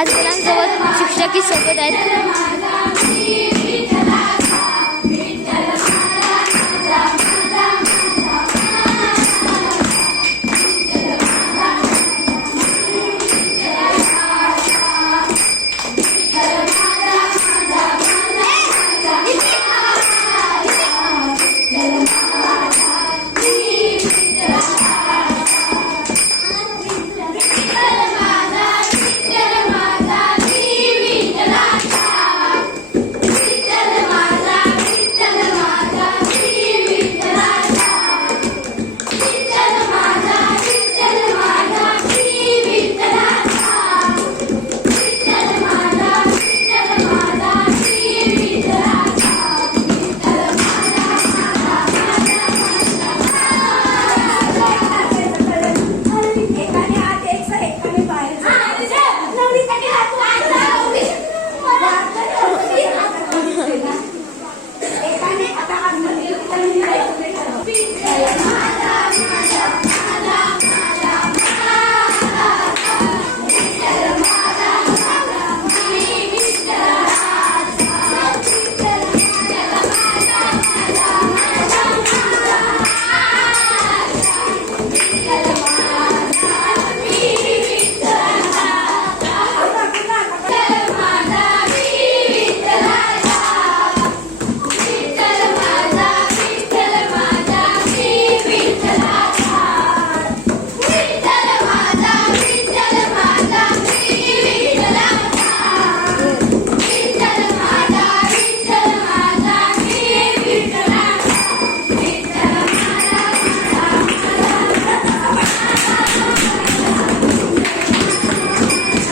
आज मुलांसोबत शिक्षकही सोबत आहेत